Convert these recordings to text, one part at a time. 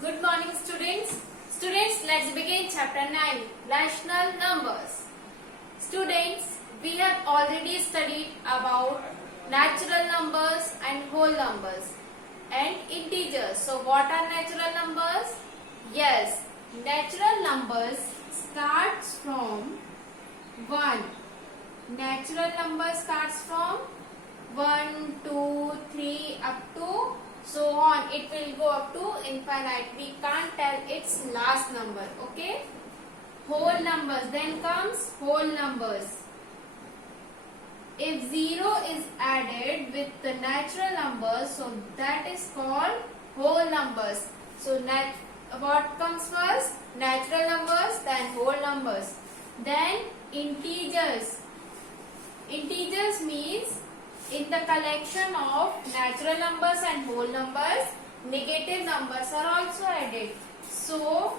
Good morning, students. Students, let's begin chapter 9, Rational Numbers. Students, we have already studied about natural numbers and whole numbers and integers. So, what are natural numbers? Yes, natural numbers starts from 1. Natural number starts from 1, 2, 3 up to so on. It will go up to infinite. We can't tell its last number. Okay. Whole numbers. Then comes whole numbers. If 0 is added with the natural numbers, so that is called whole numbers. So what comes first? Natural numbers, then whole numbers. Then integers. Integers means in the collection of natural numbers and whole numbers, negative numbers are also added. So,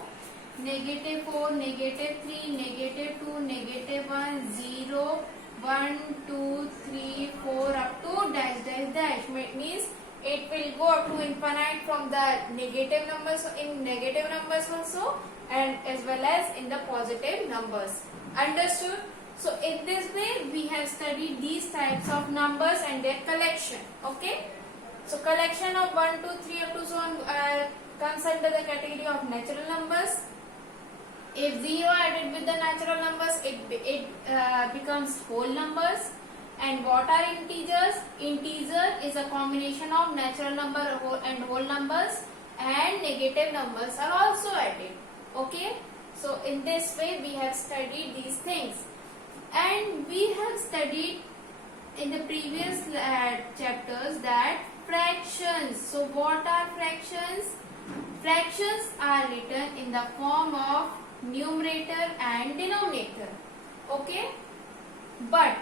negative 4, negative 3, negative 2, negative 1, 0, 1, 2, 3, 4 up to dash dash dash. It means it will go up to infinite from the negative numbers in negative numbers also and as well as in the positive numbers. Understood? So in this way we have studied these types of numbers and their collection. Okay. So collection of 1, 2, 3 up to so on comes under the category of natural numbers. If 0 added with the natural numbers, it becomes whole numbers. And what are integers? Integer is a combination of natural number and whole numbers, and negative numbers are also added. Okay. So in this way we have studied these things. And we have studied in the previous chapters that fractions. So what are fractions? Fractions are written in the form of numerator and denominator. Okay. But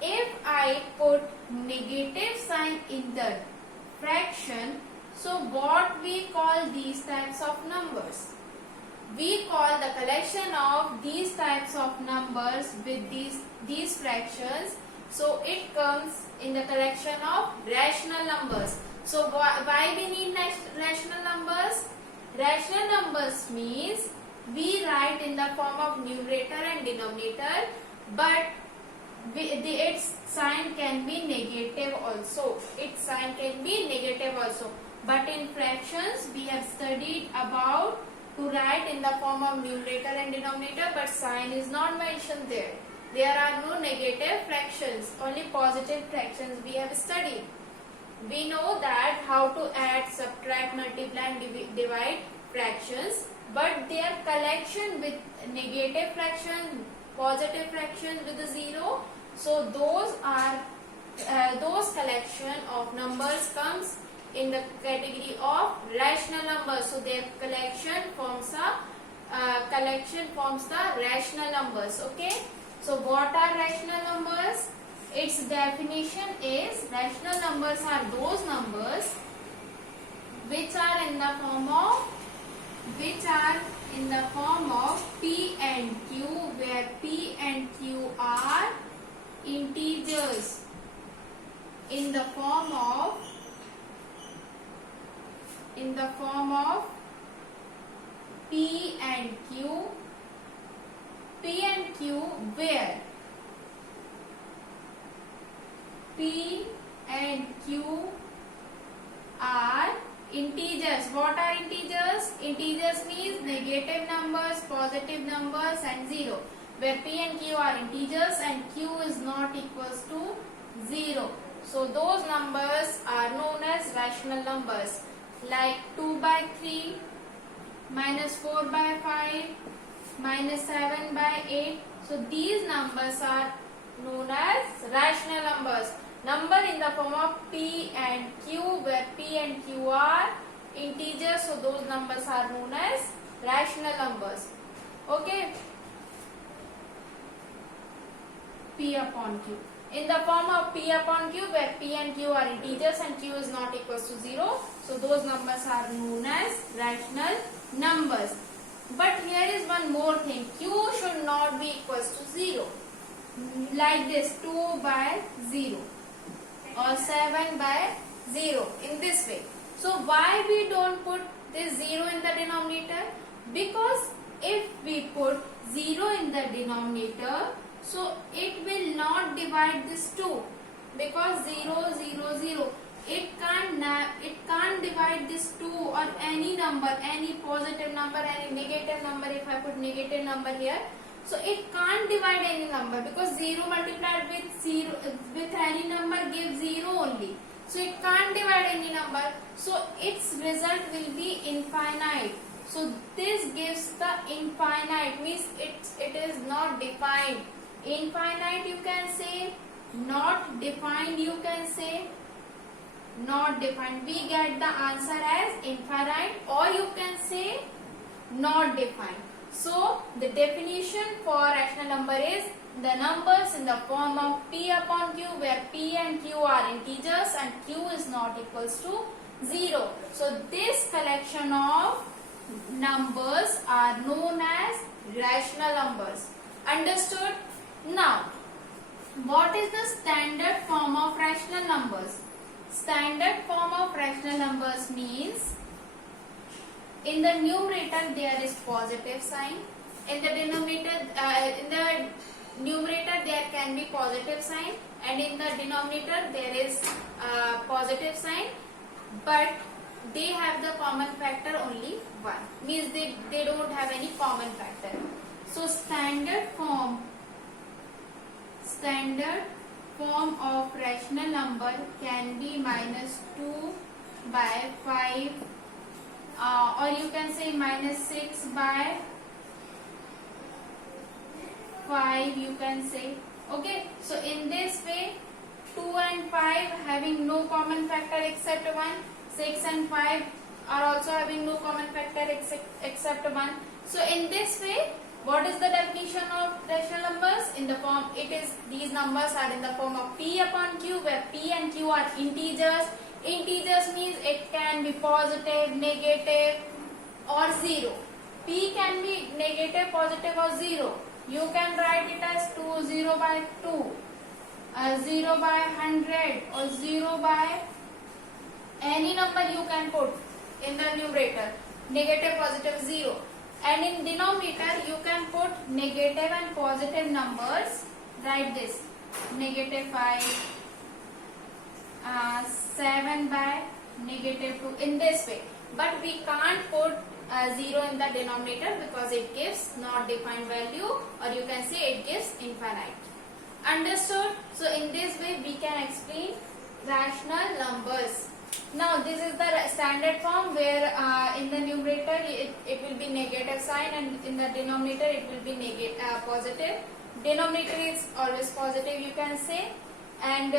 if I put negative sign in the fraction, so what we call these types of numbers? We call the collection of these types of numbers with these fractions. So it comes in the collection of rational numbers. So why we need rational numbers? Rational numbers means we write in the form of numerator and denominator, but its sign can be negative also. Its sign can be negative also. But in fractions we have studied about to write in the form of numerator and denominator, but sign is not mentioned there. There are no negative fractions, only positive fractions we have studied. We know that how to add, subtract, multiply and divide fractions, but their collection with negative fraction, positive fractions with a 0, so those collection of numbers comes in the category of rational numbers. So their collection forms the rational numbers. Okay. So what are rational numbers? Its definition is rational numbers are those numbers which are in the form of P and Q, where P and Q are integers in the form of P and Q. P and Q where P and Q are integers. What are integers? Integers means negative numbers, positive numbers and 0. Where P and Q are integers and Q is not equals to 0. So those numbers are known as rational numbers. Like 2 by 3, minus 4 by 5, minus 7 by 8. So these numbers are known as rational numbers. Number in the form of P and Q, where P and Q are integers. So those numbers are known as rational numbers. Okay. P upon Q. In the form of P upon Q, where P and Q are integers and Q is not equals to 0. So those numbers are known as rational numbers. But here is one more thing. Q should not be equals to 0. Like this, 2 by 0 or 7 by 0. In this way. So why we don't put this 0 in the denominator? Because if we put 0 in the denominator, so it will not divide this 2, because 0 0 0, it can't divide this 2 or any number, any positive number, any negative number. If I put negative number here, so it can't divide any number, because 0 multiplied with any number gives 0 only. So it can't divide any number. So its result will be infinite. So this gives the infinite, means it is not defined. Infinite you can say, not defined you can say, not defined. We get the answer as infinite, or you can say not defined. So the definition for rational number is the numbers in the form of p upon q, where p and q are integers and q is not equals to 0. So this collection of numbers are known as rational numbers. Understood? Now, what is the standard form of rational numbers? Standard form of rational numbers means in the numerator there is positive sign, in the denominator there can be positive sign, and in the denominator there is positive sign, but they have the common factor only 1, means they don't have any common factor. So standard form of rational number can be minus 2 by 5, or you can say minus 6 by 5, you can say. Okay, so in this way 2 and 5 having no common factor except 1, 6 and 5 are also having no common factor except 1. So in this way, what is the definition of rational numbers? In the form, it is, these numbers are in the form of p upon q, where p and q are integers. Integers means it can be positive, negative or 0. P can be negative, positive or 0. You can write it as 2, 0 by 2, 0 by 100 or 0 by any number you can put in the numerator. Negative, positive, 0. And in denominator you can put negative and positive numbers. Write this, negative 5, 7 by negative 2, in this way. But we can't put 0 in the denominator because it gives not defined value, or you can say it gives infinite. Understood? So in this way we can explain rational numbers. Now this is the standard form, where in the numerator it will be negative sign, and in the denominator it will be positive. Denominator is always positive, you can say. And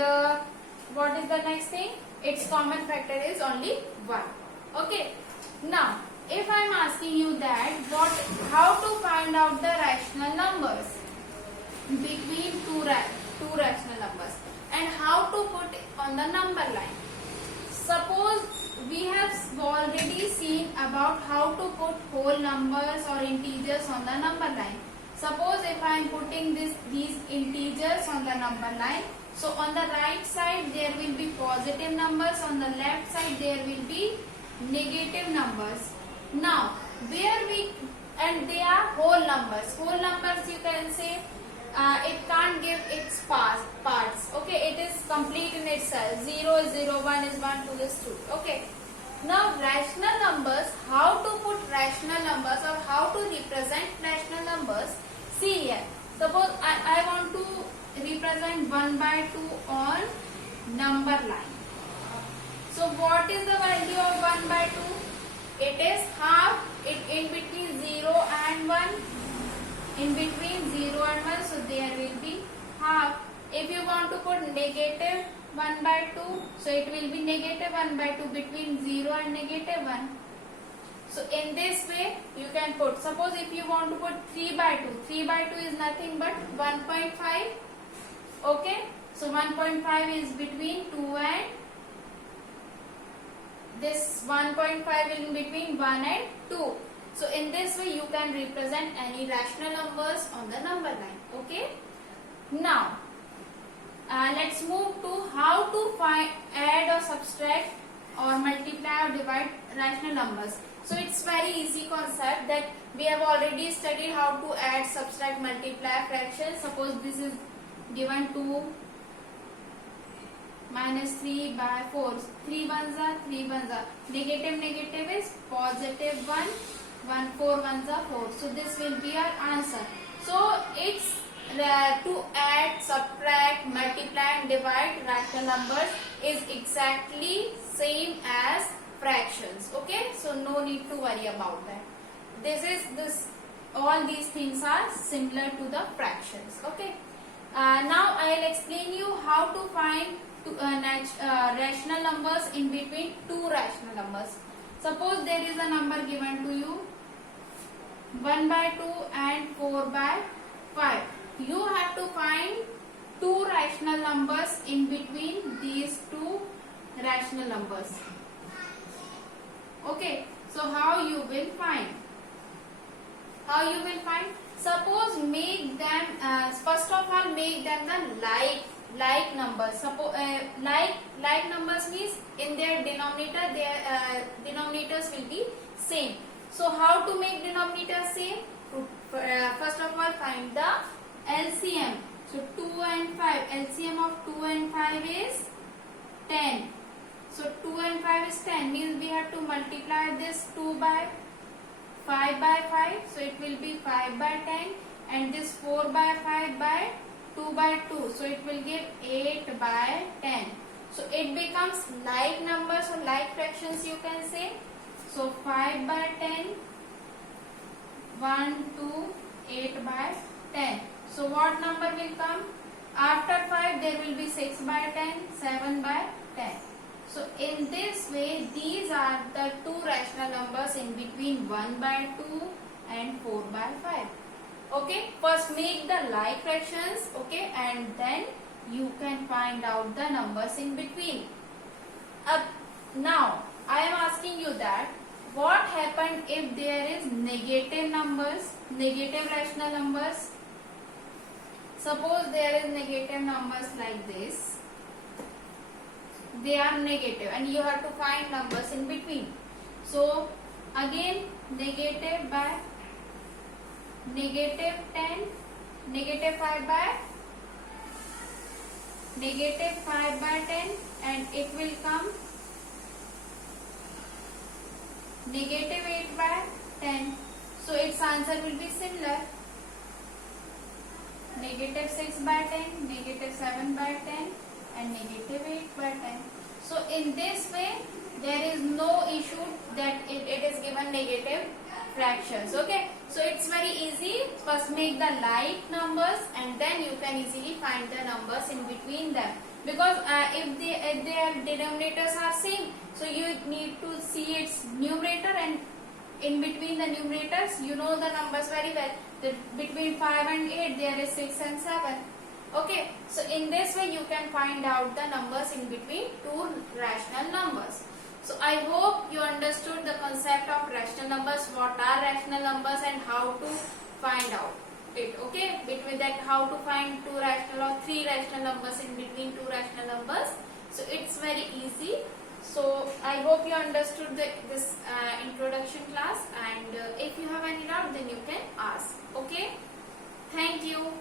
what is the next thing? Its common factor is only 1. Okay. Now if I am asking you that how to find out the rational numbers between two rational numbers, and how to put it on the number line. Suppose we have already seen about how to put whole numbers or integers on the number line. Suppose if I am putting these integers on the number line, so on the right side there will be positive numbers, on the left side there will be negative numbers. Now and they are whole numbers. Whole numbers you can say it can't give its parts. Okay, it is complete in itself. 0 is 0, 1 is 1, 2 is 2. Okay. Now rational numbers, how to put rational numbers or how to represent rational numbers. See here. Suppose I want to represent 1 by 2 on number line. So what is the value of 1 by 2? It is half. It in between 0 and 1. In between 0 and 1, so there will be half. If you want to put negative 1 by 2, so it will be negative 1 by 2 between 0 and negative 1. So in this way you can put, suppose if you want to put 3 by 2, 3 by 2 is nothing but 1.5. Okay, so 1.5 is between 2 and this 1.5 is between 1 and 2. So in this way you can represent any rational numbers on the number line. Okay. Now let's move to how to add or subtract or multiply or divide rational numbers. So it's very easy concept that we have already studied how to add, subtract, multiply fractions. Suppose this is given 2 minus 3 by 4. 3 ones are 3 ones are. Negative negative is positive 1. 1 4 ones are 4. So this will be our answer. So it's to add, subtract, multiply and divide rational numbers is exactly same as fractions. Okay, so no need to worry about that. All these things are similar to the fractions. Okay, now I will explain you how to find rational numbers in between two rational numbers. Suppose there is a number given to you 1 by 2 and 4 by 5. You have to find two rational numbers in between these two rational numbers. Okay, so how you will find? Suppose make them first of all make them the like numbers. Suppose like numbers means in their denominator their denominators will be same. So how to make denominator same? First of all find the LCM. So 2 and 5. LCM of 2 and 5 is 10. So 2 and 5 is 10. Means we have to multiply this 2 by 5 by 5. So it will be 5 by 10. And this 4 by 5 by 2 by 2. So it will give 8 by 10. So it becomes like numbers or like fractions you can say. So 5 by 10. 1, 2, 8 by 10. So what number will come? After 5 there will be 6 by 10, 7 by 10. So in this way these are the two rational numbers in between 1 by 2 and 4 by 5. Okay, first make the like fractions, okay, and then you can find out the numbers in between. Now I am asking you that what happened if there is negative numbers, negative rational numbers? Suppose there is negative numbers like this. They are negative and you have to find numbers in between. So again negative by negative 10, negative 5 by negative 5 by 10 and it will come negative 8 by 10. So its answer will be similar. Negative 6 by 10, negative 7 by 10 and negative 8 by 10. So in this way there is no issue that it is given negative fractions. Okay, so it's very easy. First make the like numbers and then you can easily find the numbers in between them. Because if their denominators are same, so you need to see its numerator and in between the numerators you know the numbers very well. Between 5 and 8 there is 6 and 7. Okay, so in this way you can find out the numbers in between two rational numbers. So I hope you understood the concept of rational numbers, what are rational numbers and how to find out it. Okay, between that how to find two rational or three rational numbers in between two rational numbers. So it's very easy. So I hope you understood this introduction class, and if you have any doubt then you can ask. Okay, thank you.